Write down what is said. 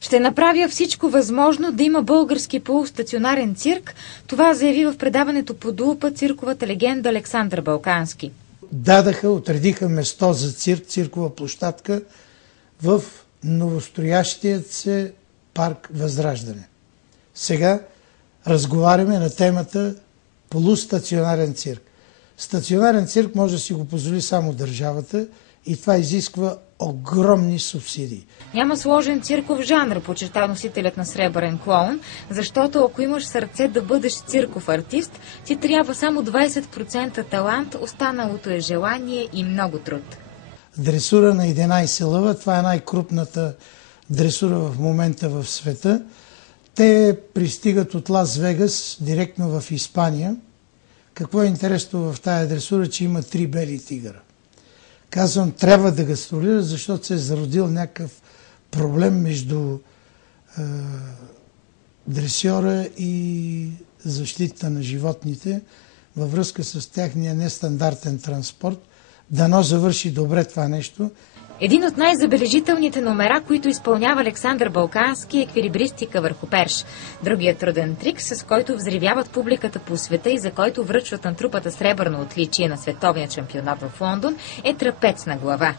Ще направя всичко възможно да има български полустационарен цирк. Това заяви в предаването под лупа цирковата легенда Александър Балкански. Отредиха место за цирк, циркова площадка в новостроящият се парк Възраждане. Сега разговаряме на темата полустационарен цирк. Стационарен цирк може да си го позволи само държавата и това изисква огромни субсидии. Няма сложен цирков жанр, подчерта носителят на Сребърен клоун, защото ако имаш сърце да бъдеш цирков артист, ти трябва само 20% талант, останалото е желание и много труд. Дресура на 11 лъва, това е най-крупната дресура в момента в света. Те пристигат от Лас Вегас директно в Испания. Какво е интересно в тая дресура, че има 3 бели тигъра. Казвам, трябва да гастролира, защото се е зародил някакъв проблем между дресьора и защита на животните във връзка с тяхния нестандартен транспорт. Дано завърши добре това нещо. Един от най-забележителните номера, които изпълнява Александър Балкански, е еквилибристика върху перш. Другият труден трик, с който взривяват публиката по света и за който връчват на трупата сребърно отличие на световния шампионат в Лондон, е трапец на глава.